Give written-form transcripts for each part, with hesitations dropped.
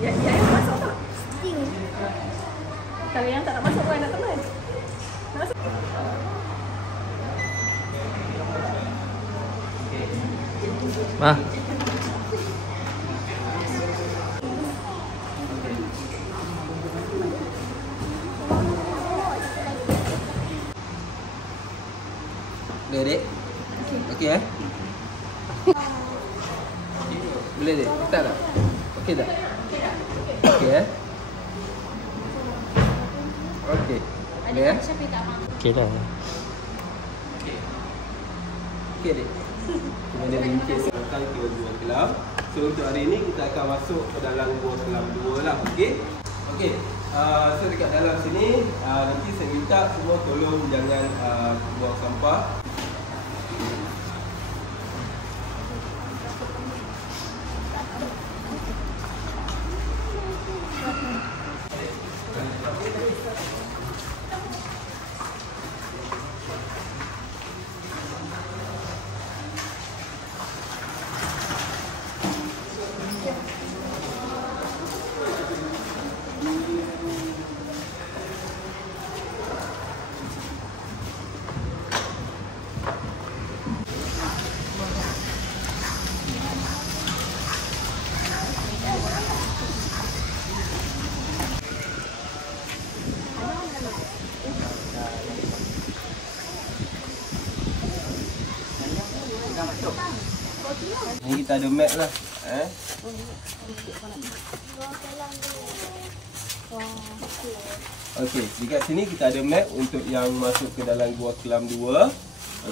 Yang masuk tak? Kalau yang tak nak masuk pun nak teman. Masuk. Ma. Boleh dek? Okey eh? Boleh dek? Start tak? Okey tak? Okey eh? Okey. Boleh eh? Okey dah. Okey dek. Cuma dia lincin datang ke Gua Kelam. So untuk hari ni kita akan masuk ke dalam Gua Kelam 2 lah. Okey? Okey. So dekat dalam sini nanti saya minta semua tolong jangan buang sampah. Ni kita ada map lah. Okey, dekat sini kita ada map untuk yang masuk ke dalam Gua Kelam 2.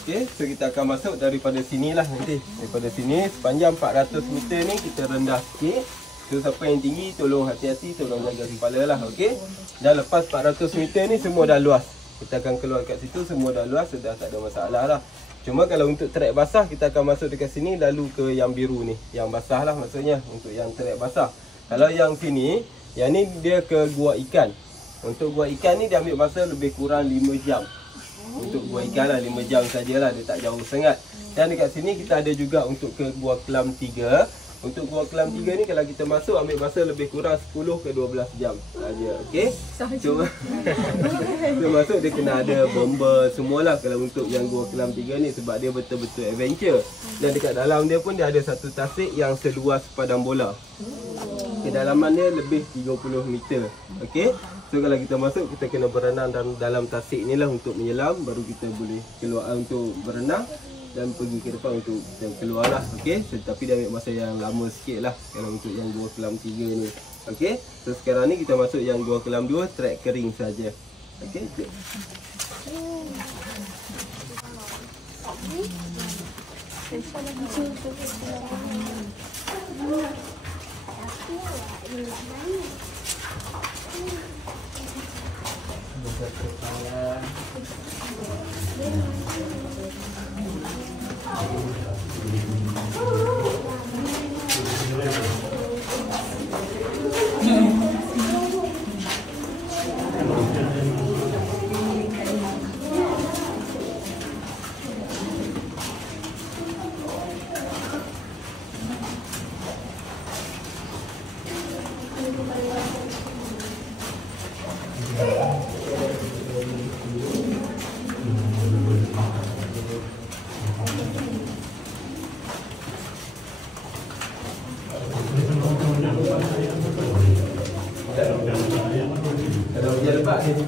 Okey, so kita akan masuk daripada sini lah nanti. Daripada sini sepanjang 400 meter ni kita rendah sikit. So siapa yang tinggi tolong hati-hati, tolong jaga kepala lah. Okey. Dan lepas 400 meter ni semua dah luas. Kita akan keluar kat situ, semua dah luas, sudah tak ada masalah lah. Cuma kalau untuk trek basah kita akan masuk dekat sini lalu ke yang biru ni. Yang basah lah maksudnya untuk yang trek basah. Kalau yang sini, yang ni dia ke Gua Ikan. Untuk Gua Ikan ni dia ambil masa lebih kurang 5 jam. Untuk Gua Ikan lah 5 jam sajalah, dia tak jauh sangat. Dan dekat sini kita ada juga untuk ke Gua Kelam 3. Untuk Gua Kelam 3 ni kalau kita masuk ambil masa lebih kurang 10 ke 12 jam saja. Okey. Cuma dia masuk dia kena ada bomba semualah kalau untuk yang Gua Kelam 3 ni sebab dia betul-betul adventure. Dan dekat dalam dia pun dia ada satu tasik yang seluas padang bola. Kedalaman dia lebih 30 meter. Okey. So kalau kita masuk kita kena berenang dalam tasik ni lah untuk menyelam, baru kita boleh keluar untuk berenang dan pergi ke depan untuk kita keluar lah. Okey. Tetapi dia ambil masa yang lama sikit lah kalau untuk yang Gua Kelam 3 ni. Okey. So sekarang ni kita masuk yang Gua Kelam 2 trek kering saja. Okey.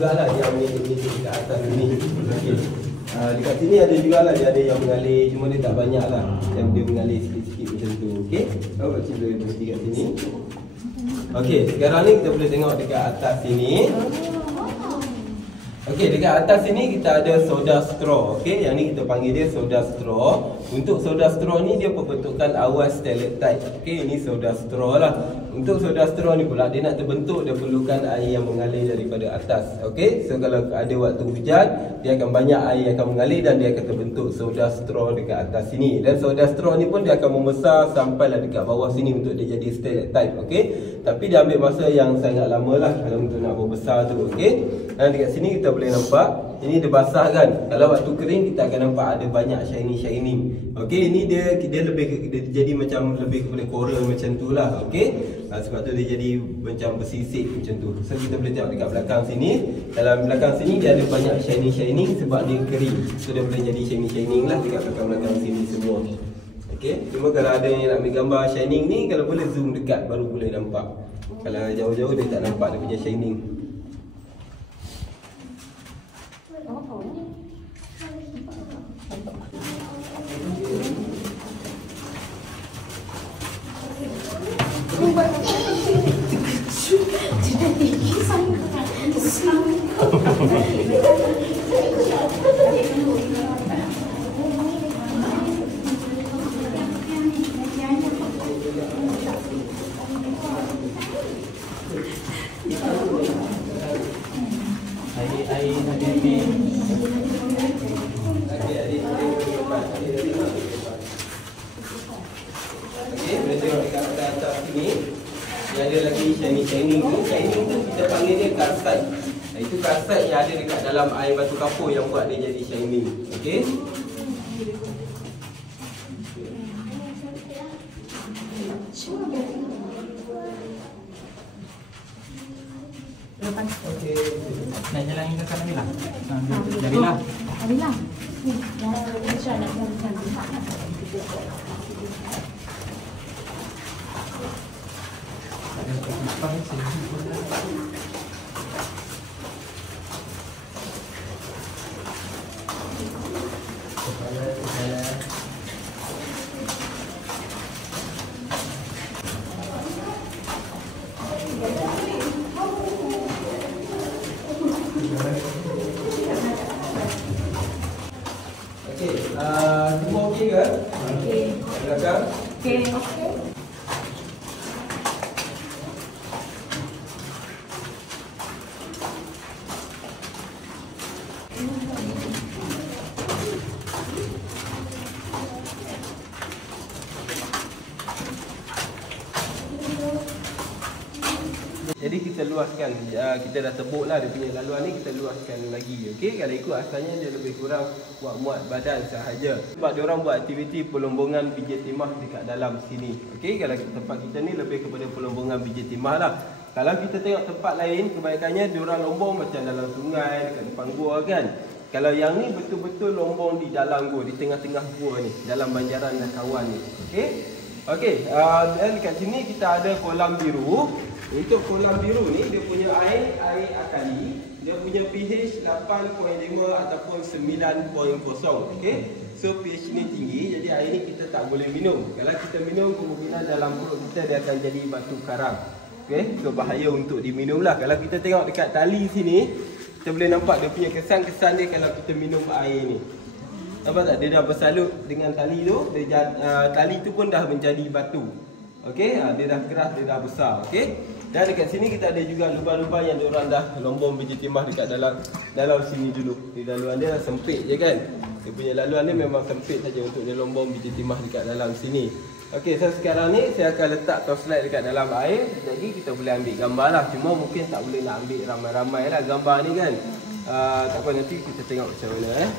jugalah yang menitik dekat atas sini. Okey. Dekat sini ada jugalah, dia ada yang mengalir, cuma dia tak banyak lah. Yang dia mengalir sikit-sikit macam tu. Okey. Awak cuba berhenti kat sini. Okey, sekarang ni kita boleh tengok dekat atas sini. Okey, dekat atas sini kita ada soda straw. Okey, yang ni kita panggil dia soda straw. Untuk soda straw ni dia pembentukan awan stalactite. Okey, ini soda straw lah. Untuk soda straw ni pula dia nak terbentuk, dia perlukan air yang mengalir daripada atas. Okey, so kalau ada waktu hujan, dia akan banyak air yang akan mengalir dan dia akan terbentuk soda straw dekat atas sini. Dan soda straw ni pun dia akan membesar sampailah dekat bawah sini untuk dia jadi stalactite. Okey, tapi dia ambil masa yang sangat lama lah kalau untuk nak membesar tu. Okey, dan dekat sini kita boleh nampak ini dia basah kan. Kalau waktu kering kita akan nampak ada banyak shining. Okey, ini dia lebih dia jadi macam lebih kepada coral macam tu lah. Okey, sebab tu dia jadi macam bersisik macam tu. So kita boleh tengok dekat belakang sini. Dalam belakang sini dia ada banyak shining sebab dia kering. So dia boleh jadi shining lah dekat belakang sini semua. Okey, cuma kalau ada yang nak ambil gambar shining ni, kalau boleh zoom dekat baru boleh nampak. Kalau jauh-jauh dia tak nampak dia punya shining. Ada lagi shining tu kita panggil dia calcite. Itu calcite yang ada dekat dalam air batu kapur yang buat dia jadi shining. Okey. Okey. Nak jalan ke kanan ni lah. Jadilah. Jadilah. Insya nak jalan. Okey, semua okey ke? Okey. Belakang? Okey. Jadi kita luaskan, kita dah tebuk lah dia punya laluan ni, kita luaskan lagi. Okey, kalau ikut asalnya dia lebih kurang buat muat badan sahaja. Sebab dia orang buat aktiviti pelombongan biji timah dekat dalam sini. Okey, kalau tempat kita ni lebih kepada pelombongan biji timah lah. Kalau kita tengok tempat lain, kebanyakannya dia orang lombong macam dalam sungai, dekat depan gua kan. Kalau yang ni betul-betul lombong di dalam gua, di tengah-tengah gua ni, dalam banjaran kawan ni. Okey. Okey, dan dekat sini kita ada kolam biru. Untuk kolam biru ni dia punya air akali, dia punya pH 8.5 ataupun 9.0. Okey. So pH ni tinggi, jadi air ni kita tak boleh minum. Kalau kita minum, kemungkinan dalam perut kita dia akan jadi batu karang. Okey, so bahaya untuk diminum lah. Kalau kita tengok dekat tali sini, kita boleh nampak dia punya kesan-kesan dia kalau kita minum air ni. Nampak tak? Dia dah bersalut dengan tali tu, tali tu pun dah menjadi batu. Okey, dia dah keras, dia dah besar. Okey. Dan dekat sini kita ada juga lubang-lubang yang diorang dah lombong biji timah dekat dalam sini dulu. Di laluan dia sempit je kan. Dia punya laluan dia memang sempit saja untuk dia lombong biji timah dekat dalam sini. Okey, so sekarang ni saya akan letak torchlight dekat dalam air. Jadi kita boleh ambil gambar lah. Cuma mungkin tak boleh nak ambil ramai-ramai lah gambar ni kan. Tak apa, nanti kita tengok macam mana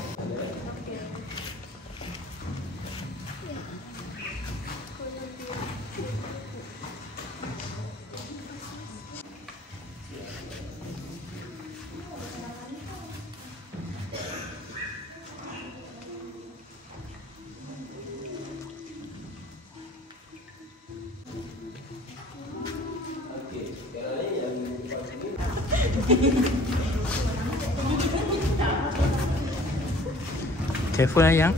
Careful ayang.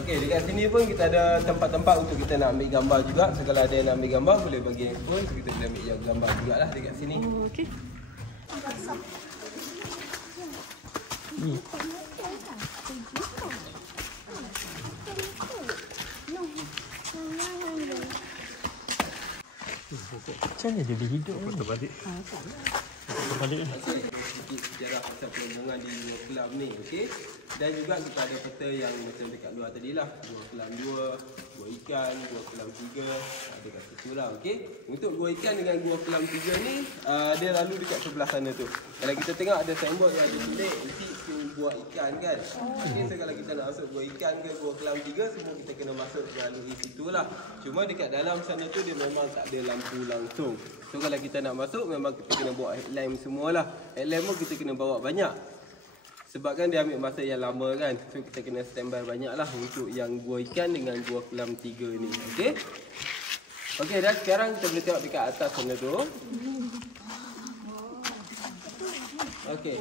Okey, dekat sini pun kita ada tempat-tempat untuk kita nak ambil gambar juga. So kalau ada yang nak ambil gambar boleh bagi handphone, so kita boleh ambil gambar jugalah dekat sini. Okey. Macam mana dia boleh hidup ni? Terbalik. Terbalik ni. Sikit sejarah pasal perhubungan di dua kelam ni, okey. Dan juga kita ada peta yang macam dekat luar tadi lah. Gua kelam 2, gua ikan, gua kelam 3. Ada kat situ lah, okey. Untuk gua ikan dengan gua kelam 3 ni, dia lalu dekat sebelah sana tu. Kalau kita tengok ada signboard yang ada tulis nanti tu gua ikan kan. Okey, so kalau kita nak masuk gua ikan ke gua kelam 3, semua kita kena masuk melalui situ lah. Cuma dekat dalam sana tu dia memang tak ada lampu langsung. So kalau kita nak masuk memang kita kena bawa headlamp semualah. Headlamp pun kita kena bawa banyak. Sebab kan dia ambil masa yang lama kan. So kita kena standby banyak lah untuk yang gua ikan dengan gua kelam 3 ni. Okey. Okey, dan sekarang kita boleh tengok dekat atas sana tu. Okey.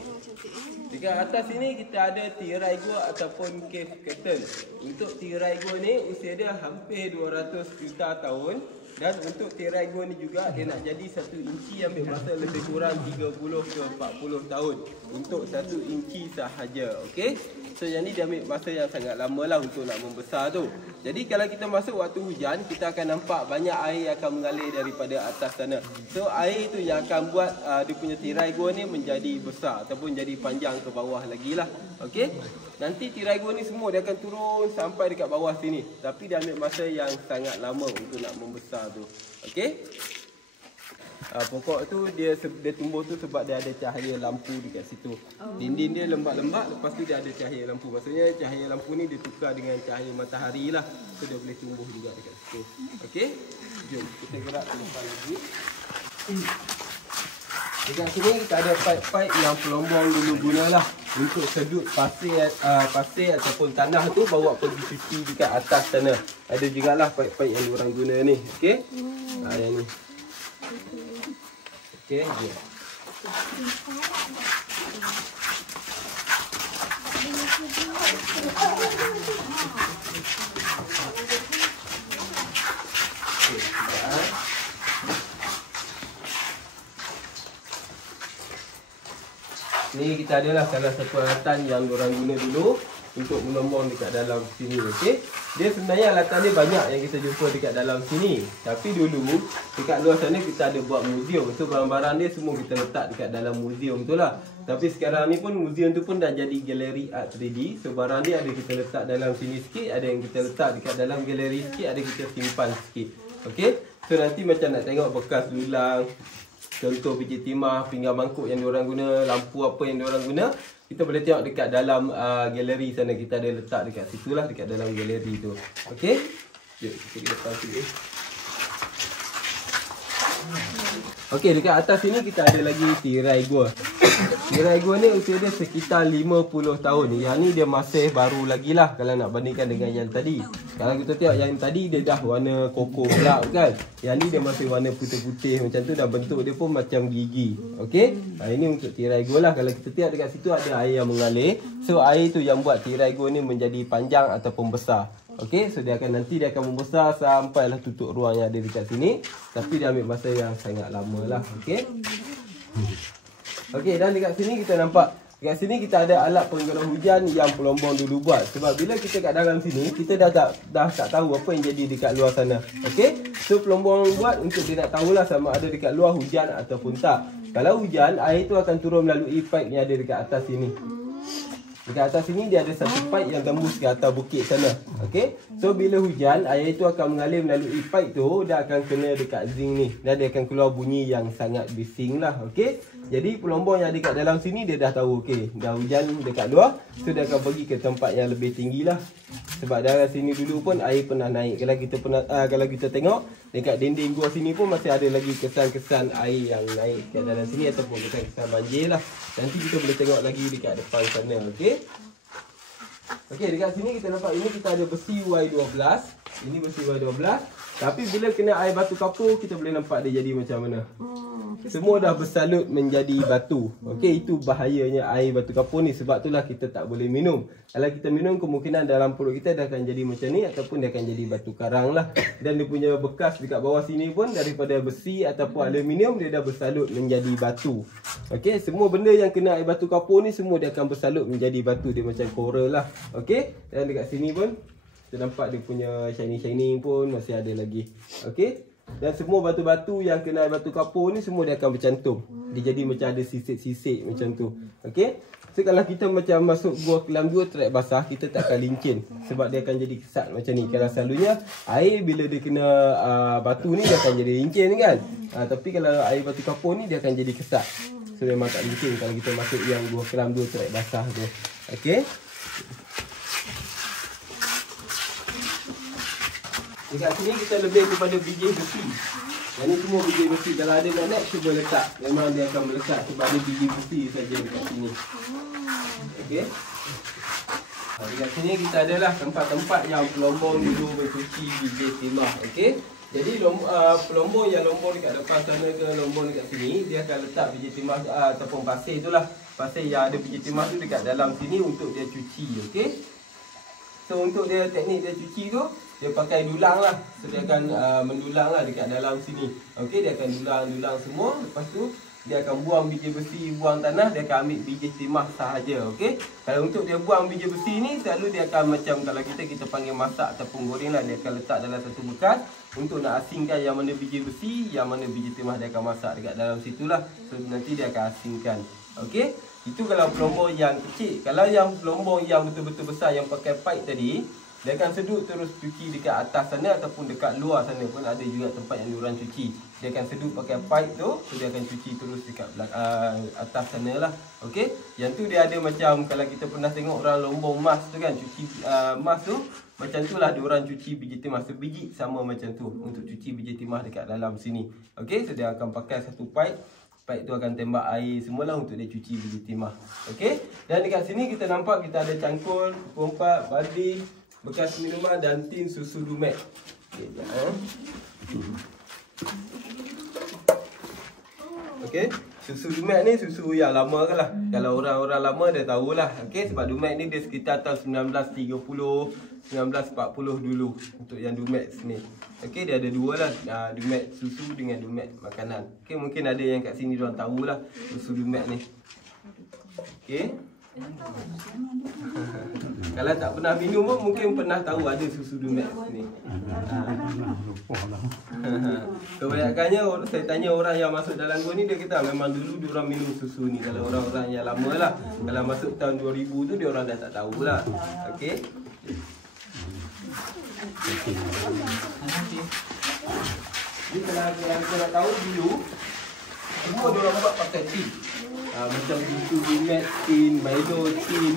Dekat atas sini kita ada tirai gua ataupun cave curtain. Untuk tirai gua ni usia dia hampir 200 juta tahun. Dan untuk tirai gua ni juga dia nak jadi 1 inci ambil masa lebih kurang 30 ke 40 tahun untuk 1 inci sahaja. Okey. So yang ni dia ambil masa yang sangat lama lah untuk nak membesar tu. Jadi kalau kita masuk waktu hujan, kita akan nampak banyak air yang akan mengalir daripada atas sana. So air tu yang akan buat dia punya tirai gua ni menjadi besar ataupun jadi panjang ke bawah lagi lah. Okey. Nanti tirai gua ni semua dia akan turun sampai dekat bawah sini. Tapi dia ambil masa yang sangat lama untuk nak membesar tu. Okey. Pokok tu dia tumbuh tu sebab dia ada cahaya lampu dekat situ. Dinding dia lembap-lembap, lepas tu dia ada cahaya lampu. Maksudnya cahaya lampu ni ditukar dengan cahaya matahari lah. So dia boleh tumbuh juga dekat situ. Okey. Jom kita gerak ke depan lagi. Dekat sini kita ada pipe-pipe yang pelombong dulu gunalah untuk sedut pasir ataupun tanah tu bawa pergi cuci dekat atas sana. Ada jugalah pipe-pipe yang diorang guna ni. Okey. Yang ni. Okey, jom. Ni kita adalah salah satu alatan yang diorang guna dulu untuk melombong dekat dalam sini. Okey. Dia sebenarnya alatan dia banyak yang kita jumpa dekat dalam sini. Tapi dulu dekat luar sana kita ada buat muzium. So barang-barang dia semua kita letak dekat dalam muzium tu lah. Tapi sekarang ni pun muzium tu pun dah jadi galeri art 3D. So barang dia ada kita letak dalam sini sikit, ada yang kita letak dekat dalam galeri sikit, ada kita simpan sikit. Okey. So nanti macam nak tengok bekas lulang, contoh biji timah, pinggan mangkuk yang diorang guna, lampu apa yang diorang guna, kita boleh tengok dekat dalam galeri sana. Kita ada letak dekat situlah, dekat dalam galeri tu. Okey. Jom kita ke depan sini. Okey, dekat atas sini kita ada lagi tirai gua. Tirai gua ni usia dia sekitar 50 tahun. Yang ni dia masih baru lagi lah kalau nak bandingkan dengan yang tadi. Kalau kita tengok yang tadi dia dah warna koko gelap kan. Yang ni dia masih warna putih-putih macam tu, dan bentuk dia pun macam gigi. Okey. Ini untuk tirai gua lah. Kalau kita tengok dekat situ ada air yang mengalir. So air tu yang buat tirai gua ni menjadi panjang ataupun besar. Okey, so nanti dia akan membesar sampailah tutup ruang yang ada dekat sini. Tapi dia ambil masa yang sangat lama lah. Okey. Okey, dan dekat sini kita nampak, dekat sini kita ada alat penggerak hujan yang pelombong dulu buat. Sebab bila kita kat dalam sini, kita dah tak tahu apa yang jadi dekat luar sana. Okey, so pelombong buat untuk dia nak tahulah sama ada dekat luar hujan ataupun tak. Kalau hujan, air tu akan turun melalui pipe yang ada dekat atas sini. Dekat atas sini dia ada satu pipe yang tembus ke atas bukit sana. Okey. So bila hujan, air itu akan mengalir melalui pipe tu, dia akan kena dekat zinc ni. Dan dia akan keluar bunyi yang sangat bising lah. Okey. Jadi pelombong yang ada dekat dalam sini dia dah tahu okey, dah hujan dekat luar. So dia akan pergi ke tempat yang lebih tinggi lah. Sebab dalam sini dulu pun air pernah naik. Kalau kita tengok dekat dinding gua sini pun masih ada lagi kesan-kesan air yang naik kat dalam sini ataupun kesan-kesan banjir lah. Nanti kita boleh tengok lagi dekat depan sana. Okey. Okey, dekat sini kita nampak ini kita ada besi Y12. Ini besi Y12. Tapi bila kena air batu kapur, kita boleh nampak dia jadi macam mana. Semua dah bersalut menjadi batu. Okey, itu bahayanya air batu kapur ni. Sebab itulah kita tak boleh minum. Kalau kita minum, kemungkinan dalam perut kita dia akan jadi macam ni, ataupun dia akan jadi batu karang lah. Dan dia punya bekas dekat bawah sini pun daripada besi ataupun aluminium, dia dah bersalut menjadi batu. Okey, semua benda yang kena air batu kapur ni, semua dia akan bersalut menjadi batu. Dia macam coral lah. Okey, dan dekat sini pun kita nampak dia punya shining-shining pun masih ada lagi. Okey. Dan semua batu-batu yang kena air batu kapur ni, semua dia akan bercantum. Dia jadi macam ada sisik-sisik macam tu. Okey. So kalau kita macam masuk gua kelam 2 trek basah, kita tak akan lincin. Sebab dia akan jadi kesat macam ni. Kalau selalunya air bila dia kena batu ni, dia akan jadi lincin kan. Tapi kalau air batu kapur ni, dia akan jadi kesat. So memang tak lincin kalau kita masuk yang gua kelam 2 trek basah tu. Okey. Dekat sini kita lebih kepada biji besi. Yang ni semua biji besi. Kalau ada magnet, cuba letak. Memang dia akan melekat sebab ada biji besi saja dekat sini. Okey. Dekat sini kita adalah tempat-tempat yang pelombong dulu bercuci biji timah. Okey. Jadi pelombong yang lombong dekat depan sana ke lombong dekat sini, dia akan letak biji timah ataupun pasir itulah. Pasir yang ada biji timah tu dekat dalam sini untuk dia cuci. Okey. So untuk dia teknik dia cuci tu, dia pakai dulang lah. So dia akan mendulang lah dekat dalam sini. Okey, dia akan dulang semua. Lepas tu dia akan buang biji besi, buang tanah, dia akan ambil biji timah sahaja. Okey. Kalau untuk dia buang biji besi ni, selalu dia akan macam kalau kita panggil masak ataupun goreng lah, dia akan letak dalam satu bekas untuk nak asingkan yang mana biji besi, yang mana biji timah, dia akan masak dekat dalam situlah. So nanti dia akan asingkan. Okey. Itu kalau pelombong yang kecil. Kalau yang pelombong yang betul-betul besar yang pakai pipe tadi, dia akan sedut terus cuci dekat atas sana ataupun dekat luar sana pun ada juga tempat yang diorang cuci. Dia akan sedut pakai pipe tu, so dia akan cuci terus dekat atas sana lah. Okey. Yang tu dia ada macam kalau kita pernah tengok orang lombong emas tu kan, cuci emas tu, macam tu lah diorang cuci biji timah. Sebiji sama macam tu untuk cuci biji timah dekat dalam sini. Okey, so dia akan pakai satu pipe. Pipe tu akan tembak air semualah untuk dia cuci biji timah. Okey. Dan dekat sini kita nampak kita ada cangkul, pompa, baldi, bekas minuman dan tin susu Dumex. Okey, Okey. Susu Dumex ni susu yang lama kan lah. Kalau orang-orang lama dia tahulah. Okey, sebab Dumex ni dia sekitar tahun 1930, 1940 dulu untuk yang Dumex ni. Okey, dia ada dua lah, Dumex susu dengan Dumex makanan. Okey, mungkin ada yang kat sini diorang tahulah susu Dumex ni. Okey. Kalau tak pernah minum pun mungkin pernah tahu ada susu Dumex ni. Kebanyakannya saya tanya orang yang masuk dalam gua ni, dia kata memang dulu diorang minum susu ni. Kalau orang-orang yang lama lah, kalau masuk tahun 2000 tu diorang dah tak tahulah. Okey. Jadi kalau yang saya nak tahu dulu, semua diorang buat pakai tin. Macam itu Dumex tin, Milo tin,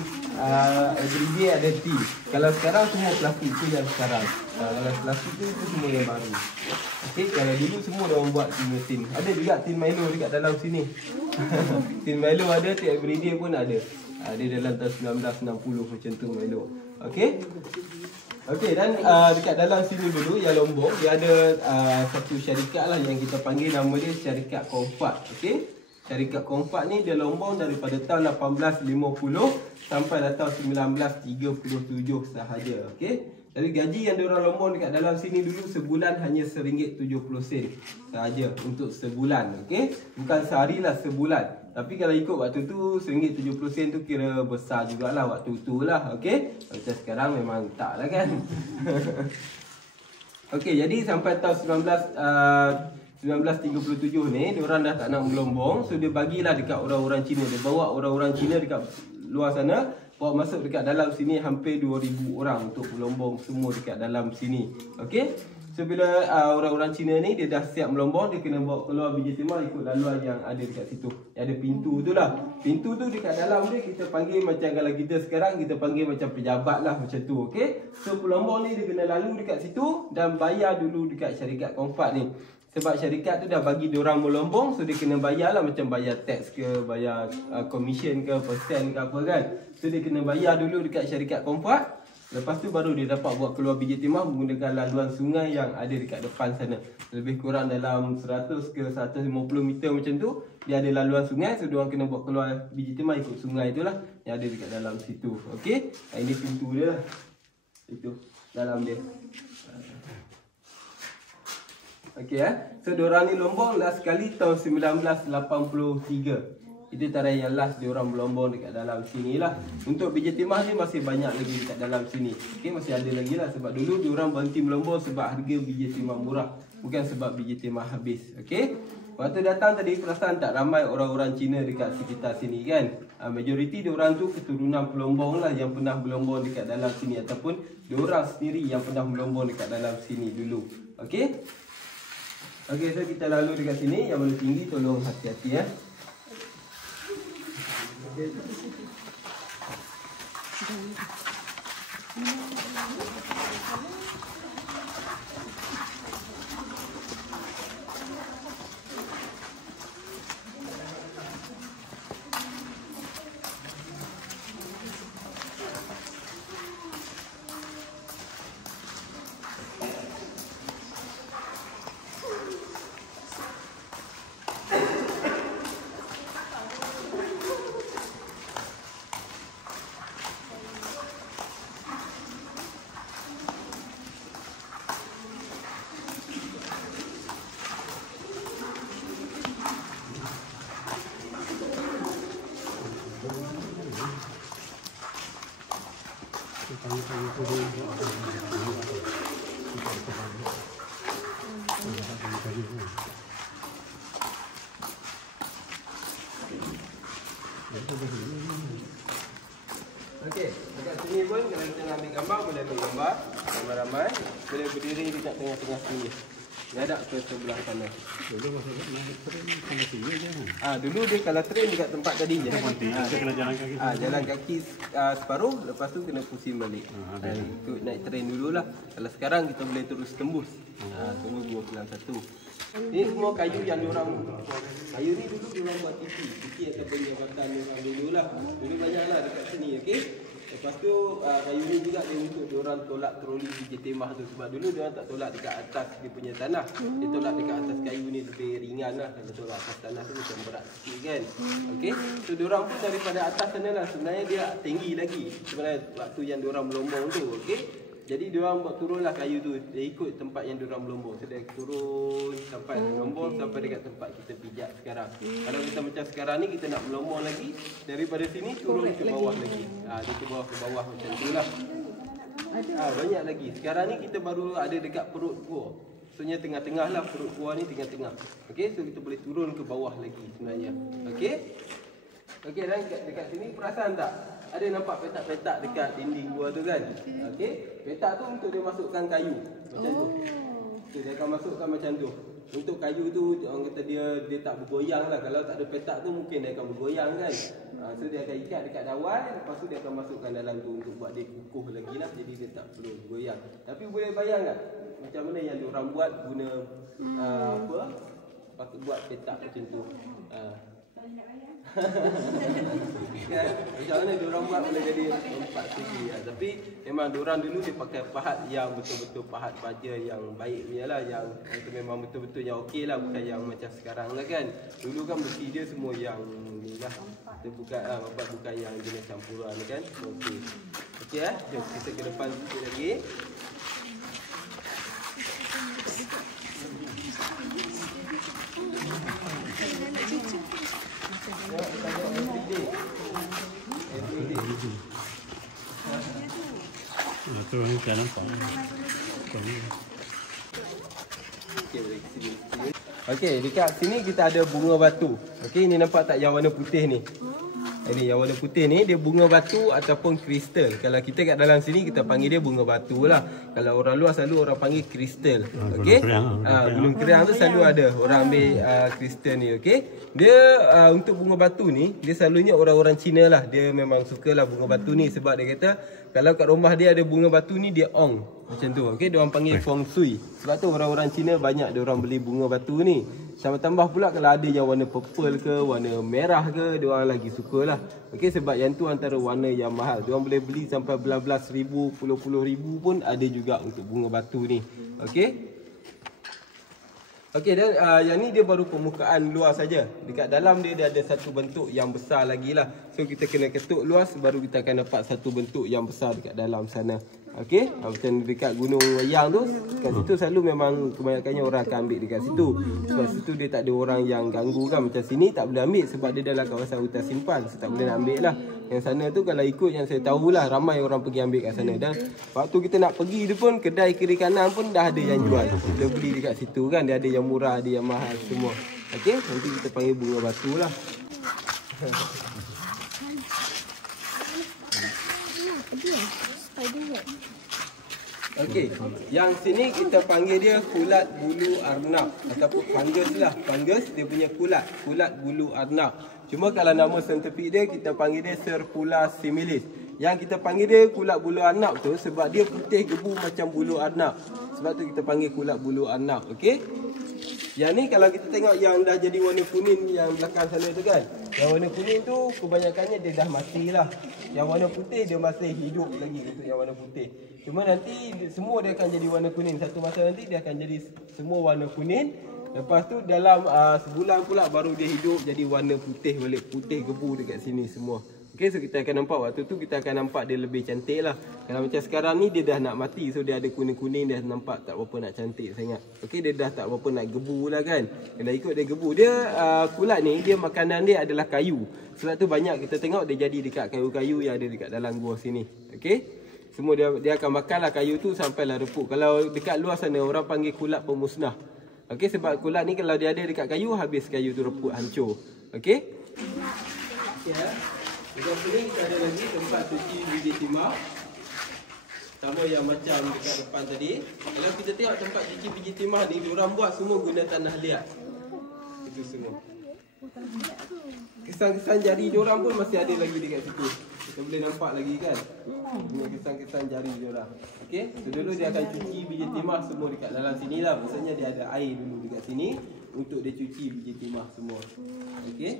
everyday ada tin. Kalau sekarang semua plastik tu yang sekarang. Kalau plastik tu semua yang baru. Okey, kalau dulu semua diorang buat tin. Ada juga tin Milo dekat dalam sini. Tin Milo ada, tin everyday pun ada. Dia dalam tahun 1960 macam tu Milo. Okey. Okey, dan dekat dalam sini dulu yang lombong, dia ada satu syarikat lah yang kita panggil nama dia syarikat Kompak. Okey. Syarikat Kompak ni dia lombong daripada tahun 1850 sampai tahun 1937 sahaja. Okey. Jadi gaji yang diorang lombong dekat dalam sini dulu sebulan hanya RM1.70 sahaja untuk sebulan. Okey. Bukan sehari lah, sebulan. Tapi kalau ikut waktu tu RM1.70 tu kira besar jugalah waktu tu lah. Okey. Macam sekarang memang tak lah kan. Okey, jadi sampai tahun 1937 ni diorang dah tak nak melombong. So dia bagilah dekat orang-orang Cina. Dia bawa orang-orang Cina dekat luar sana, bawa masuk dekat dalam sini hampir 2000 orang untuk melombong semua dekat dalam sini. Okey. So bila orang-orang Cina ni dia dah siap melombong, dia kena bawa keluar biji timah ikut laluan yang ada dekat situ. Yang ada pintu tu lah. Pintu tu dekat dalam dia kita panggil macam kalau kita sekarang kita panggil macam pejabat lah macam tu. Okey. So pelombong ni dia kena lalu dekat situ dan bayar dulu dekat syarikat Kompak ni. Sebab syarikat tu dah bagi diorang melombong, so dia kena bayar lah macam bayar tax ke, bayar commission ke, persen ke apa kan. So dia kena bayar dulu dekat syarikat Kompak. Lepas tu baru dia dapat buat keluar biji timah menggunakan laluan sungai yang ada dekat depan sana. Lebih kurang dalam 100 ke 150 meter macam tu, dia ada laluan sungai, so diorang kena buat keluar biji timah ikut sungai tu lah yang ada dekat dalam situ. Okey, ini pintu dia lah. Itu dalam dia. Okey so diorang ni lombong last sekali tahun 1983. Itu tarikh yang last diorang berlombong dekat dalam sini lah. Untuk biji timah ni masih banyak lagi dekat dalam sini. Okey, masih ada lagi lah. Sebab dulu diorang berhenti berlombong sebab harga biji timah murah, bukan sebab biji timah habis. Okey, waktu datang tadi perasan tak ramai orang-orang Cina dekat sekitar sini kan. Majoriti diorang tu keturunan pelombong lah yang pernah berlombong dekat dalam sini, ataupun diorang sendiri yang pernah berlombong dekat dalam sini dulu. Okey, okey, so kita lalu dekat sini. Yang mana tinggi tolong hati-hati ya. Okay. Okey, dekat sini pun kalau kita nak ambil gambar, boleh ambil gambar ramai-ramai. Boleh berdiri dekat tengah-tengah sini. Hadap ke sebelah sana. Dulu masa naik tren sampai sini je kan. Dulu dia kalau tren dekat tempat tadi je. Kita kena jalan kaki. Jalan kaki separuh, lepas tu kena pusing balik. Ikut naik tren dululah. Kalau sekarang kita boleh terus tembus. Semua 2 pelan 1. Ini semua kayu yang diorang, kayu ni dulu diorang buat tiki ataupun jabatan diorang dululah. Dulu banyaklah dekat sini, okey. Lepas tu kayu ni juga dia untuk diorang tolak troli biji timah tu. Sebab dulu diorang tak tolak dekat atas dia punya tanah. Dia tolak dekat atas kayu ni lebih ringan lah. Kalau tolak atas tanah tu macam berat sikit kan. Okey, so diorang pun daripada atas sana lah. Sebenarnya dia tinggi lagi sebenarnya waktu yang diorang melombong tu, okey. Jadi diorang buat turunlah kayu tu. Dia ikut tempat yang diorang melombong. So dia turun sampai melombong sampai dekat tempat kita pijak sekarang. Kalau kita macam sekarang ni, kita nak melombong lagi daripada sini turun ke bawah lagi. Dia ke bawah macam tu lah. Banyak lagi. Sekarang ni kita baru ada dekat perut gua. Maksudnya tengah-tengah lah, perut gua ni tengah-tengah. Okey, so kita boleh turun ke bawah lagi sebenarnya. Okey. Okey, dan dekat sini perasan tak? Ada nampak petak-petak dekat dinding gua tu kan? Okey, petak tu untuk dia masukkan kayu macam tu. So, dia akan masukkan macam tu. Untuk kayu tu orang kata dia tak bergoyang lah. Kalau tak ada petak tu mungkin dia akan bergoyang kan. So dia akan ikat dekat dawai, lepas tu dia akan masukkan dalam tu untuk buat dia kukuh lagi lah. Jadi dia tak perlu bergoyang. Tapi boleh bayang tak macam mana yang diorang buat guna pakai buat petak macam tu. Macam mana diorang buat boleh jadi 4 segi lah. Tapi memang diorang dulu dia pakai pahat yang betul-betul pahat baja yang baik punya lah. Yang itu memang betul-betul yang okey lah. Bukan yang macam sekarang lah kan. Dulu kan besi dia semua yang ni lah. Bukan yang jenis campuran kan. Okey. Okey jom kita ke depan sikit lagi. Itu orang kan nampak. Okey, dekat sini kita ada bunga batu. Okey, ni nampak tak yang warna putih ni? Ini yang warna putih ni dia bunga batu ataupun kristal. Kalau kita kat dalam sini kita panggil dia bunga batu lah. Kalau orang luar selalu orang panggil kristal. Okey. Gunung Keriang tu selalu ada orang ambil kristal ni, okey. Dia untuk bunga batu ni dia selalunya orang-orang Cina lah. Dia memang sukalah bunga batu ni sebab dia kata kalau kat rumah dia ada bunga batu ni dia ong. Macam tu. Okey, dia orang panggil feng shui. Sebab tu orang-orang Cina banyak dia orang beli bunga batu ni. Tambah-tambah pula kalau ada yang warna purple ke, warna merah ke, dia orang lagi sukalah. Okey, sebab yang tu antara warna yang mahal. Dia orang boleh beli sampai belas-belas ribu, puluh-puluh ribu pun ada juga untuk bunga batu ni. Okey. Okey, dan yang ni dia baru permukaan luar saja. Dekat dalam dia ada satu bentuk yang besar lagi lah. So kita kena ketuk luas baru kita akan dapat satu bentuk yang besar dekat dalam sana. Okey, macam dekat Gunung Wayang tu, kat situ selalu memang kebanyakannya orang akan ambil dekat situ. Sebab situ dia tak ada orang yang ganggu kan. Macam sini tak boleh ambil sebab dia dalam kawasan hutan simpan. So tak boleh nak ambil lah. Yang sana tu kalau ikut yang saya tahulah, ramai orang pergi ambil kat sana. Dan waktu kita nak pergi tu pun, kedai kiri kanan pun dah ada yang jual. Kita beli dekat situ kan. Dia ada yang murah, ada yang mahal semua. Okey, nanti kita panggil bunga batu lah. Okey, yang sini kita panggil dia kulat bulu arnab ataupun fungus lah. Fungus dia punya kulat bulu arnab. Cuma kalau nama saintifik dia kita panggil dia Serpula similis. Yang kita panggil dia kulat bulu arnab tu sebab dia putih gebu macam bulu arnab. Sebab tu kita panggil kulat bulu arnab. Okey. Yang ni kalau kita tengok yang dah jadi warna kuning yang belakang sana tu kan. Yang warna kuning tu kebanyakannya dia dah mati lah. Yang warna putih dia masih hidup lagi untuk yang warna putih. Cuma nanti semua dia akan jadi warna kuning. Satu masa nanti dia akan jadi semua warna kuning. Lepas tu dalam sebulan pula baru dia hidup jadi warna putih balik. Putih gebu dekat sini semua. Okey, so kita akan nampak waktu tu kita akan nampak dia lebih cantik lah. Kalau macam sekarang ni dia dah nak mati. So dia ada kuning-kuning, dia nampak tak berapa nak cantik sangat. Okey, dia dah tak berapa nak gebu lah kan. Kalau ikut dia gebu. Dia kulat ni, dia makanan dia adalah kayu. Sebab tu banyak kita tengok dia jadi dekat kayu-kayu yang ada dekat dalam gua sini. Okey. Semua dia akan makanlah kayu tu sampailah repuk. Kalau dekat luar sana orang panggil kulat pemusnah. Okey, sebab kulat ni kalau dia ada dekat kayu, habis kayu tu reput, hancur. Okey. Ya. Dekat sini kita ada lagi tempat cuci biji timah. Sama yang macam dekat depan tadi. Kalau kita tengok tempat cuci biji timah ni, diorang buat semua guna tanah liat. Itu semua. Kesan-kesan jari diorang pun masih ada lagi dekat situ. Kita boleh nampak lagi kan. Ini kesan-kesan jari diorang. Okey, so dulu dia akan cuci biji timah semua dekat dalam sini lah. Maksudnya dia ada air dulu dekat sini untuk dia cuci biji timah semua. Okey.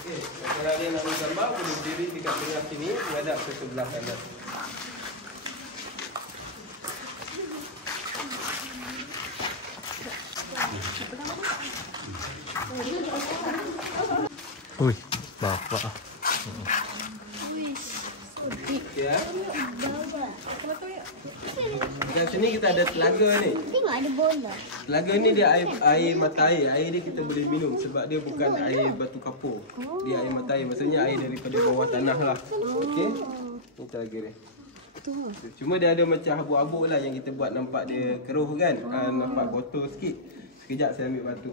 Okey, kalau dia nak gambar boleh berdiri dekat tengah sini menghadap ke sebelah kanan. Ui, bapak. Ya. Dekat sini kita ada telaga ni. Tengok ada bola. Telaga ni dia air mata air. Air ni kita boleh minum sebab dia bukan air batu kapur. Dia air mata air. Maksudnya air daripada bawah tanah lah. Okey. Ni telaga dia. Cuma dia ada macam habuk-habuk lah yang kita buat nampak dia keruh kan. Nampak kotor sikit. Sekejap saya ambil batu.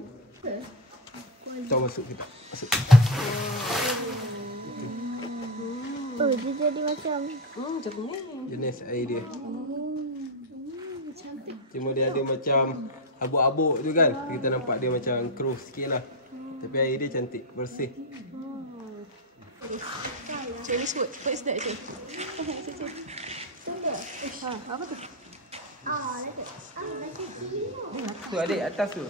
Jom masuk kita. Masuk. Oh, dia jadi macam Jenis air dia. Cuma dia ada macam habuk-habuk tu kan. Kita nampak dia macam keruh sikit lah. Tapi air dia cantik, bersih. Chinese word. What is that, Cik? Apa tu? Tu adik atas tu.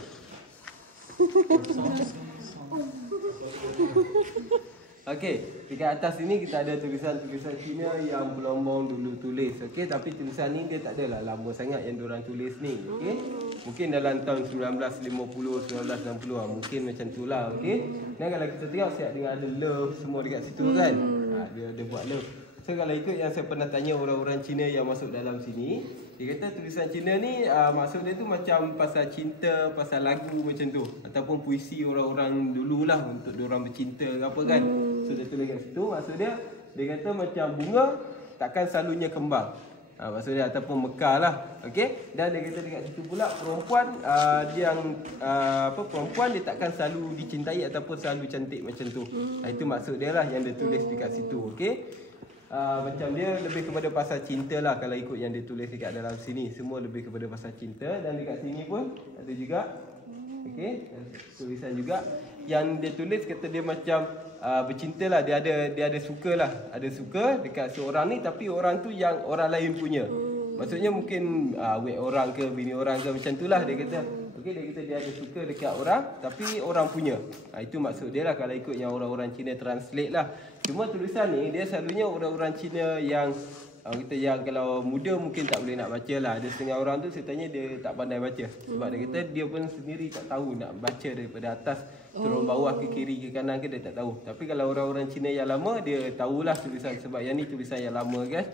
Okey, dekat atas sini kita ada tulisan-tulisan Cina yang Belombong dulu tulis. Okey, tapi tulisan ni dia tak adalah lama sangat yang diorang tulis ni. Okey. Mungkin dalam tahun 1950, 1960 lah. Mungkin macam tu lah. Okey. Dan kalau kita tengok siap dengan ada love semua dekat situ kan. Dia buat love. So kalau ikut yang saya pernah tanya orang-orang Cina yang masuk dalam sini, dia kata tulisan Cina ni maksud dia tu macam pasal cinta, pasal lagu macam tu. Ataupun puisi orang-orang dululah untuk diorang bercinta ke apa kan. So dia tulis kat situ, maksud dia kata macam bunga takkan selalunya kembang. Maksud dia ataupun mekar lah. Okey. Dan dia kata dekat situ pula perempuan perempuan dia takkan selalu dicintai ataupun selalu cantik macam tu. Itu maksud dia lah yang dia tulis dekat situ. Okey. Macam dia lebih kepada pasal cinta lah kalau ikut yang dia tulis dekat dalam sini. Semua lebih kepada pasal cinta. Dan dekat sini pun ada juga Okey, tulisan juga yang dia tulis kata dia macam bercinta lah, dia ada suka lah, ada suka dekat seorang ni tapi orang tu yang orang lain punya. Maksudnya mungkin wek orang ke bini orang ke macam tu lah dia kata. Okey, dia kata dia ada suka dekat orang tapi orang punya. Itu maksud dia lah kalau ikut yang orang-orang Cina translate lah. Cuma tulisan ni dia selalunya orang-orang Cina yang kita yang kalau muda mungkin tak boleh nak baca lah. Ada setengah orang tu saya tanya dia tak pandai baca. Sebab dia kata dia pun sendiri tak tahu nak baca daripada atas turun bawah ke kiri ke kanan ke dia tak tahu. Tapi kalau orang-orang Cina yang lama dia tahulah tulisan sebab yang ni tulisan yang lama kan.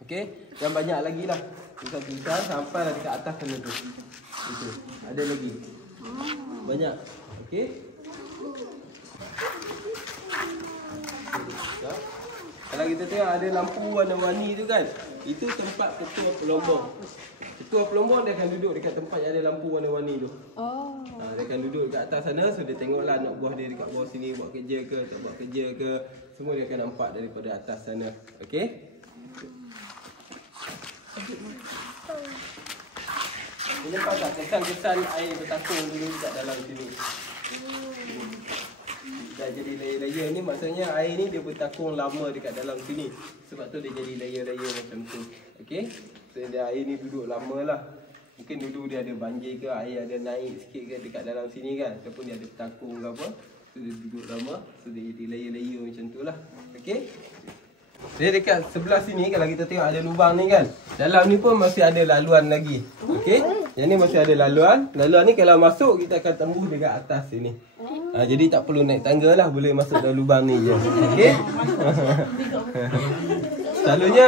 Okey, dan banyak lagi lah tulisan-tulisan sampai lah dekat atas sana tu. Itu. Ada lagi. Banyak. Okey. Kalau kita tengok ada lampu warna-warni tu kan, itu tempat ketua pelombong. Ketua pelombong dia akan duduk dekat tempat yang ada lampu warna-warni tu. Oh. Dia akan duduk dekat atas sana, so dia tengoklah anak buah dia dekat bawah sini buat kerja ke, tak buat kerja ke. Semua dia akan nampak daripada atas sana. Okey? Dia nampak tak kesan-kesan air bertakung dulu dekat dalam sini? Dah jadi layer-layer ni maksudnya air ni dia bertakung lama dekat dalam sini. Sebab tu dia jadi layer-layer macam tu. Okey? So dia air ni duduk lama lah. Mungkin dulu dia ada banjir ke, air ada naik sikit ke dekat dalam sini kan. Ataupun dia ada bertakung ke apa. So dia duduk lama. So dia jadi layer-layer macam tu lah. Okey? Dia dekat sebelah sini kalau kita tengok ada lubang ni kan. Dalam ni pun masih ada laluan lagi. Okey? Yang ni masih ada laluan. Laluan ni kalau masuk kita akan tembus dekat atas sini. Jadi tak perlu naik tangga lah, boleh masuk dalam lubang ni je. Okey? Selalunya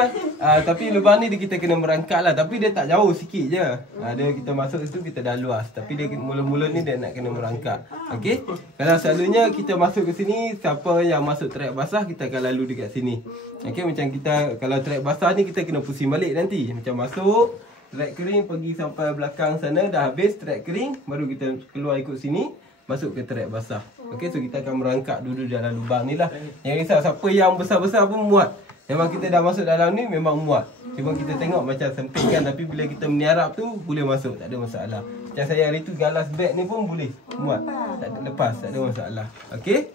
tapi lubang ni kita kena merangkak lah. Tapi dia tak jauh sikit je. Dia kita masuk situ kita dah luas. Tapi dia mula-mula ni dia nak kena merangkak. Okey? Kalau selalunya kita masuk ke sini, siapa yang masuk trek basah kita akan lalu dekat sini. Okey, macam kita kalau trek basah ni kita kena pusing balik nanti. Macam masuk trek kering pergi sampai belakang sana, dah habis trek kering baru kita keluar ikut sini masuk ke trek basah. Okey, so kita akan merangkak dulu dalam lubang ni lah. Jangan risau siapa yang besar-besar pun muat. Memang kita dah masuk dalam ni memang muat. Cuma kita tengok macam sempit kan, tapi bila kita meniarap tu boleh masuk, tak ada masalah. Macam saya hari tu galas beg ni pun boleh muat. Tak ada lepas, tak ada masalah. Okey?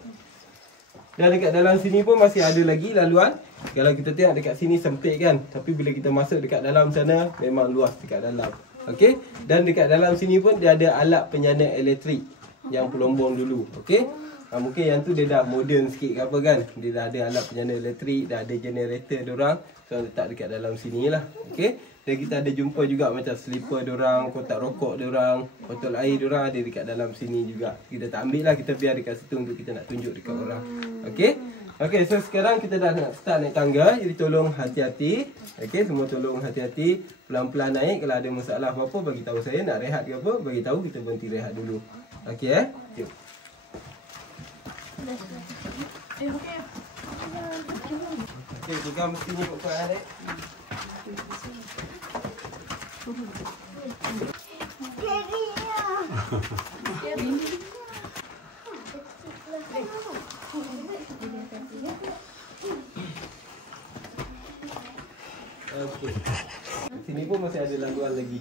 Dan dekat dalam sini pun masih ada lagi laluan. Kalau kita tengok dekat sini sempit kan, tapi bila kita masuk dekat dalam sana memang luas dekat dalam. Okey? Dan dekat dalam sini pun dia ada alat penyana elektrik yang pelombong dulu. Okey? Mungkin yang tu dia dah moden sikit ke apa kan. Dia dah ada alat penyana elektrik, dah ada generator diorang. So letak dekat dalam sini lah. Okey? Dan kita ada jumpa juga macam slipper diorang, kotak rokok diorang, botol air diorang ada dekat dalam sini juga. Kita tak ambil lah, kita biar dekat situ untuk kita nak tunjuk dekat orang. Okey? Okey, so sekarang kita dah nak start naik tangga. Jadi tolong hati-hati. Okey, semua tolong hati-hati. Pelan-pelan naik. Kalau ada masalah apa-apa bagi tahu saya, nak rehat ke apa, bagi tahu kita berhenti rehat dulu. Okey Yuk. Okey. Okey, pegang mesinnya Pak Fuad eh. Okey. Sini pun masih ada laluan lagi.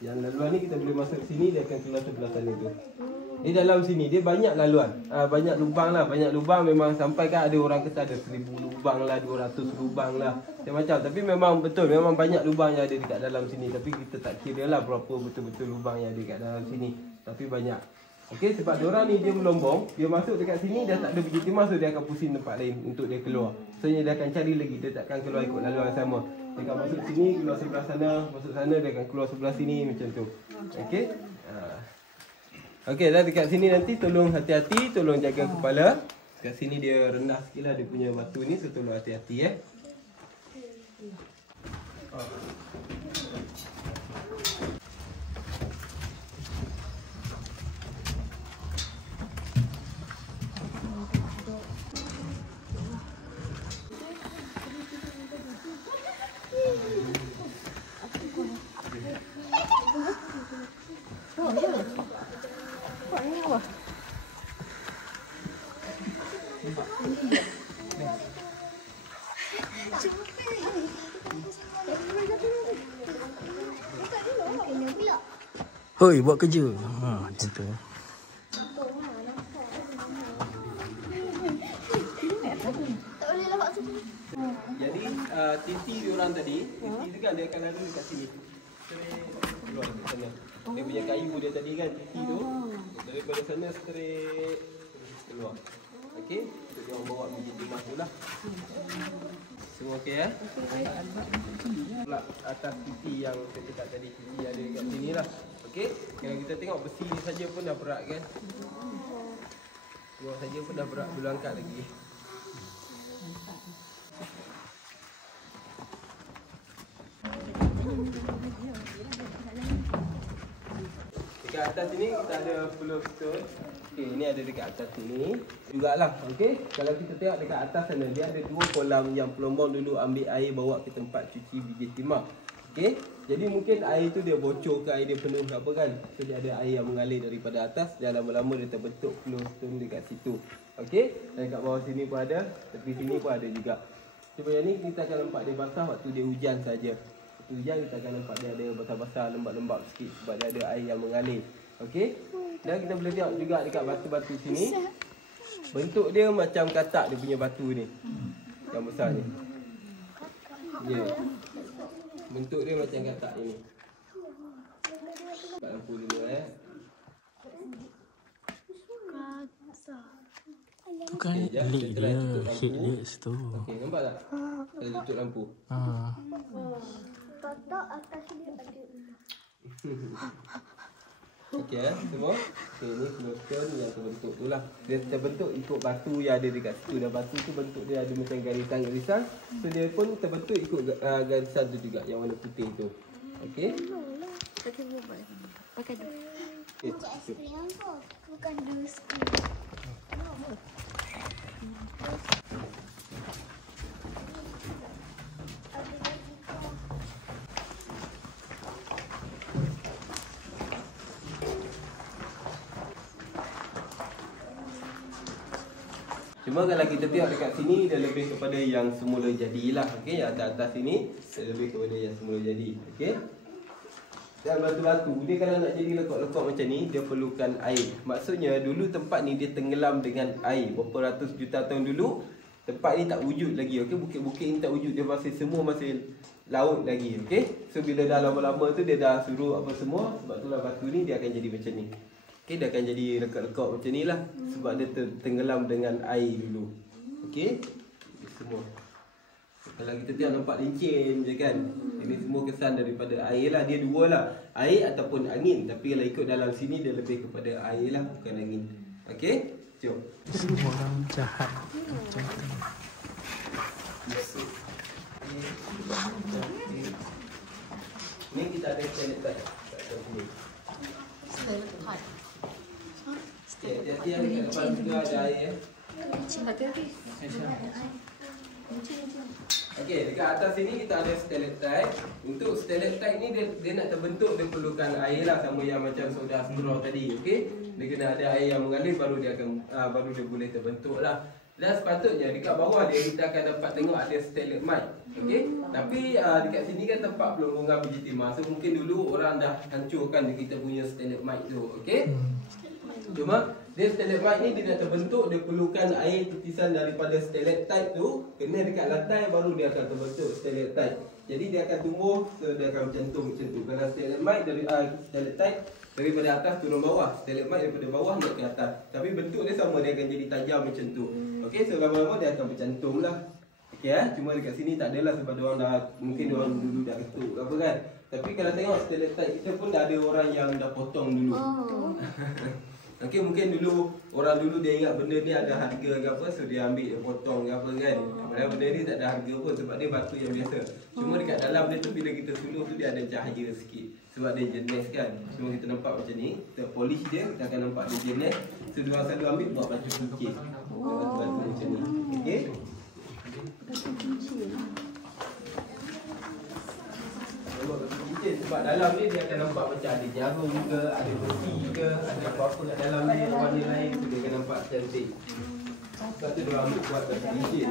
Yang laluan ni kita boleh masuk sini, dia akan keluar sebelah sana tu. Di dalam sini dia banyak laluan. Banyak lubang lah, banyak lubang memang sampai kan ada orang kata ada 1000 lubang lah, 200 lubang lah. Macam-macam. Tapi memang betul, memang banyak lubang yang ada dekat dalam sini. Tapi kita tak kira lah berapa betul-betul lubang yang ada dekat dalam sini. Tapi banyak. Okey, sebab diorang ni dia melombong, dia masuk dekat sini dah tak ada begitu masuk, dia akan pusing tempat lain untuk dia keluar. So dia akan cari lagi, dia takkan keluar ikut laluan sama. Dia akan masuk sini, keluar sebelah sana, masuk sana, dia akan keluar sebelah sini macam tu. Okey. Okey, dah dekat sini nanti tolong hati-hati, tolong jaga kepala. Dekat sini dia rendah sikit lah dia punya batu ni, so tolong hati-hati Hoi, buat kerja. Ha, macam tu. Tak boleh lawak tu. Jadi titi diorang tadi, titi tu kan dia akan lalu dekat sini. Straight keluar ke sana. Dia punya kayu dia tadi kan, titi tu. Daripada sana straight keluar. Okey, untuk dia orang bawa biji timah tu lah. Semua okey ya? Pula atas titi yang saya cakap tadi, titi ada dekat sini lah. Okey, kalau kita tengok besi ni saja pun dah berat kan. Buat saja pun dah berat, belum angkat lagi. Dekat atas sini kita ada flow stone. Okey, ini ada dekat atas sini jugalah. Okey, kalau kita tengok dekat atas sana dia ada dua kolam yang pelombong dulu ambil air bawa ke tempat cuci biji timah. Okey, jadi mungkin air tu dia bocor ke air dia penuh ke apa kan. So dia ada air yang mengalir daripada atas dan lama-lama dia terbentuk flow stone dekat situ. Okey, dan kat bawah sini pun ada, tepi sini pun ada juga. Cuma yang ni kita akan nampak dia basah waktu dia hujan saja. Hujan kita akan nampak dia ada basah-basah, lembab-lembab sikit sebab dia ada air yang mengalir. Okey. Dan kita boleh tengok juga dekat batu-batu sini. Bentuk dia macam katak dia punya batu ni. Yang besar ni. Ya. Yeah. Bentuk dia macam katak ni. Buka lampu dulu Bukan Okey, lid kita try dia. tutup lampu. Headlights tu. Okey, nampak tak? Kita tutup lampu. Ha. Kotak atas dia ada. Okey semua. Okey, ni flow yang terbentuk tu lah. Dia terbentuk ikut batu yang ada dekat situ. Dan batu tu bentuk dia ada macam garisan-garisan. So dia pun terbentuk ikut garisan tu juga yang warna putih tu. Okey. Pakai bubble. Pakai dulu. Okey. Macam aiskrim tu. Bukan dus. Cuma kalau kita tengok dekat sini dia lebih kepada yang semula jadilah. Okey, yang atas sini dia lebih kepada yang semula jadi. Okey. Dan batu-batu dia kalau nak jadi lekuk-lekuk macam ni dia perlukan air. Maksudnya dulu tempat ni dia tenggelam dengan air. Berapa ratus juta tahun dulu tempat ni tak wujud lagi. Okey, bukit-bukit ni tak wujud, dia masih semua masih laut lagi. Okey. So bila dah lama-lama tu dia dah suruh apa semua, sebab itulah batu ni dia akan jadi macam ni. Okey, dia akan jadi lekuk-lekuk macam ni lah. Sebab dia tenggelam dengan air dulu. Okey, semua. Kalau kita tengok nampak licin je kan. Ini semua kesan daripada air lah. Dia dua lah, air ataupun angin. Tapi kalau ikut dalam sini dia lebih kepada air lah, bukan angin. Okey, jom. Semua orang jahat. Macam tu. Ni kita ada stalactite kat atas sini. Stalactite. Okay, hati-hati ada kat depan juga ada air. Hati-hati. Okey, dekat atas sini kita ada stalactite. Untuk stalactite ni dia nak terbentuk dia perlukan air lah, sama yang macam soda straw tadi. Okey, dia kena ada air yang mengalir baru dia akan baru dia boleh terbentuk lah. Dan sepatutnya dekat bawah dia kita akan dapat tengok ada stalagmite. Okey, tapi dekat sini kan tempat pelonggongan biji timah. So mungkin dulu orang dah hancurkan kita punya stalagmite tu. Okey. Cuma dia stalagmite ni dia nak terbentuk dia perlukan air titisan daripada stalactite tu kena dekat lantai baru dia akan terbentuk stalactite. Jadi dia akan tumbuh, so dia akan mencentum macam tu. Kalau stalagmite dari stalactite daripada atas turun bawah, stalagmite daripada bawah naik ke atas. Tapi bentuk dia sama, dia akan jadi tajam macam tu. Okey, so lama-lama dia akan bercantum lah. Okey cuma dekat sini tak adalah sebab dia orang dah mungkin dia orang dulu dah ketuk apa kan. Tapi kalau tengok stalactite kita pun dah ada orang yang dah potong dulu. Okey, mungkin dulu orang dulu dia ingat benda ni ada harga ke apa, so dia ambil dia potong ke apa kan. Padahal benda ni tak ada harga pun sebab dia batu yang biasa. Cuma dekat dalam dia tu bila kita suluh tu dia ada cahaya sikit sebab dia jenis kan. Cuma kita nampak macam ni, kita polish dia, kita akan nampak dia jenis. So dia orang selalu ambil buat batu cincin. Batu-batu macam ni. Okey. Batu cincin. Sebab dalam ni dia akan nampak macam ada jarum ke, ada besi ke, ada apa-apa kat dalam ni, warna lain tu dia akan nampak cantik. Sebab tu dia ambil buat batu cincin.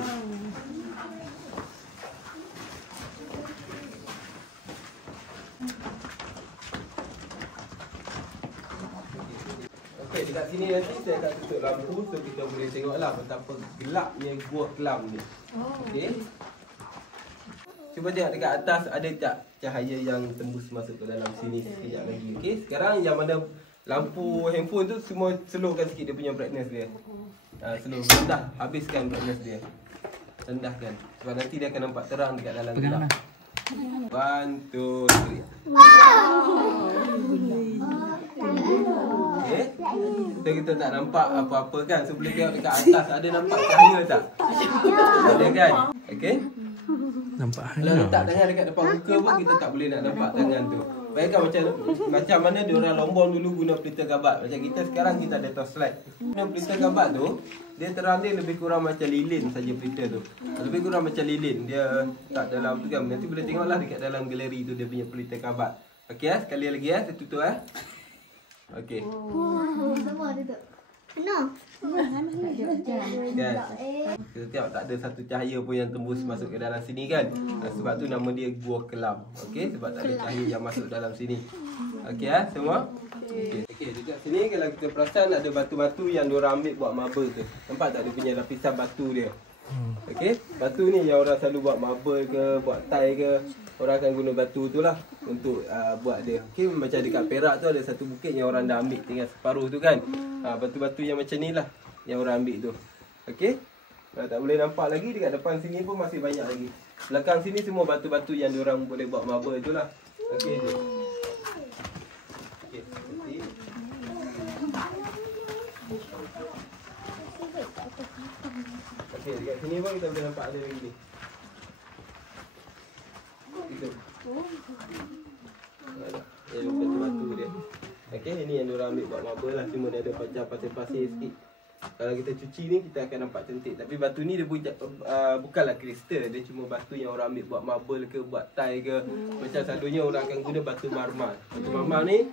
Okey, dekat sini nanti saya akan tutup lampu so kita boleh tengoklah betapa gelapnya gua kelam ni. Okey. Cuba tengok dekat atas ada tak cahaya yang tembus masuk ke dalam sini sekejap lagi. Okey, sekarang yang mana lampu handphone tu semua slowkan sikit dia punya brightness dia. Slow, rendah, habiskan brightness dia. Rendahkan. Sebab nanti dia akan nampak terang dekat dalam gelap. 1, 2, 3. Okay. So kita tak nampak apa-apa kan. So boleh tengok dekat atas ada nampak cahaya tak? Ada kan? Okay. Nampak Kalau letak tangan dekat depan muka pun kita tak boleh nak nampak tangan tu. Bayangkan macam mana diorang lombong dulu guna pelita gabat. Macam kita sekarang kita ada torchlight. Guna pelita gabat tu, dia terang dia lebih kurang macam lilin saja pelita tu. Lebih kurang macam lilin. Dia tak dalam tu kan. Nanti boleh tengoklah dekat dalam galeri tu dia punya pelita gabat. Okey sekali lagi saya tutup Okey. Semua tutup. No. Kan? Kita tengok tak ada satu cahaya pun yang tembus masuk ke dalam sini kan. Sebab tu nama dia gua kelam. Okey, sebab tak ada cahaya yang masuk dalam sini. Okey semua? Okey, dekat sini kalau kita perasan ada batu-batu yang diorang ambil buat marble tu. Nampak tak dia punya lapisan batu dia? Okey, batu ni yang orang selalu buat marble ke, buat tile ke, orang akan guna batu tu lah untuk buat dia. Okey, macam dekat Perak tu ada satu bukit yang orang dah ambil tinggal separuh tu kan. Batu-batu yang macam ni lah yang orang ambil tu. Okey. Tak boleh nampak lagi dekat depan sini pun masih banyak lagi. Belakang sini semua batu-batu yang diorang boleh buat marble tu lah. Okey je. Okey, seperti okey, dekat sini pun kita boleh nampak ada lagi ni. Itu. Batu-batu dia. Okey, ini yang diorang ambil buat marble lah. Cuma dia ada macam pasir-pasir sikit. Kalau kita cuci ni kita akan nampak cantik. Tapi batu ni dia bukanlah kristal. Dia cuma batu yang orang ambil buat marble ke, buat tile ke. Macam selalunya orang akan guna batu marmar. Batu marmar ni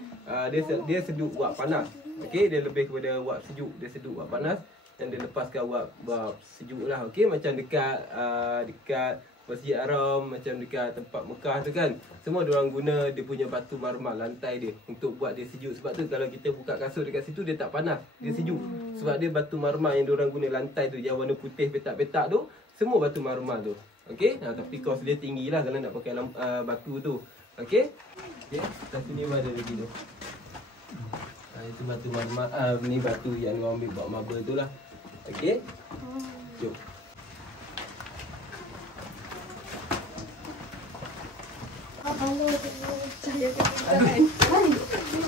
dia seduh buat panas. Okey, dia lebih kepada buat sejuk. Dia seduh buat panas dan dia lepaskan buat sejuk lah. Okey, macam dekat Masjid Haram, macam dekat tempat Mekah tu kan. Semua diorang guna dia punya batu marmar lantai dia untuk buat dia sejuk. Sebab tu kalau kita buka kasut dekat situ dia tak panas, dia sejuk. Sebab dia batu marmar yang diorang guna lantai tu yang warna putih petak-petak tu, semua batu marmar tu. Okey, tapi kos dia tinggi lah kalau nak pakai batu tu. Okey. Okey, kat sini ada lagi tu. Itu batu marmar, ni batu yang diorang ambil buat marble tu lah. Okey. Jom. Kalau Cahaya kan.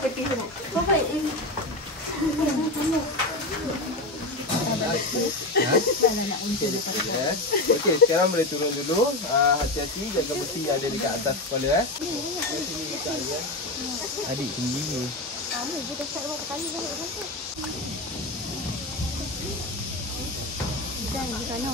Okey semua. Bapak ini. Okey, sekarang boleh turun dulu. Hati-hati jaga besi yang ada dekat atas kepala Sini dekat dia. Adik tinggi ni. Kamu juga start berapa kali dah kan? Jangan di sana.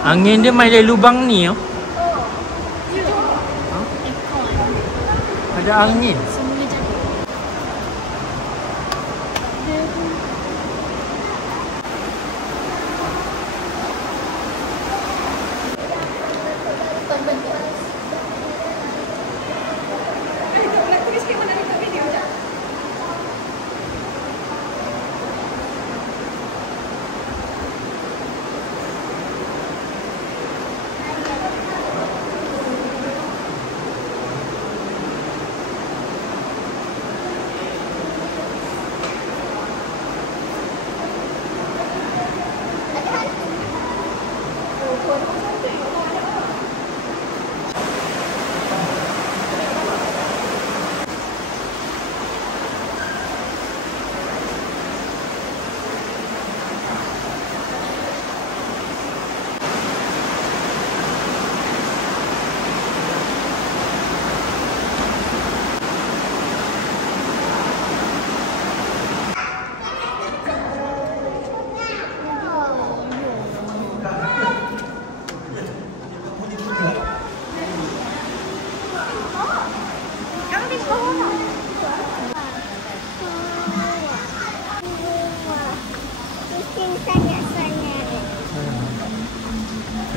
Angin dia main dari lubang ni oh. Ada angin. Semua jaga.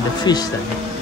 Ada fish tadi.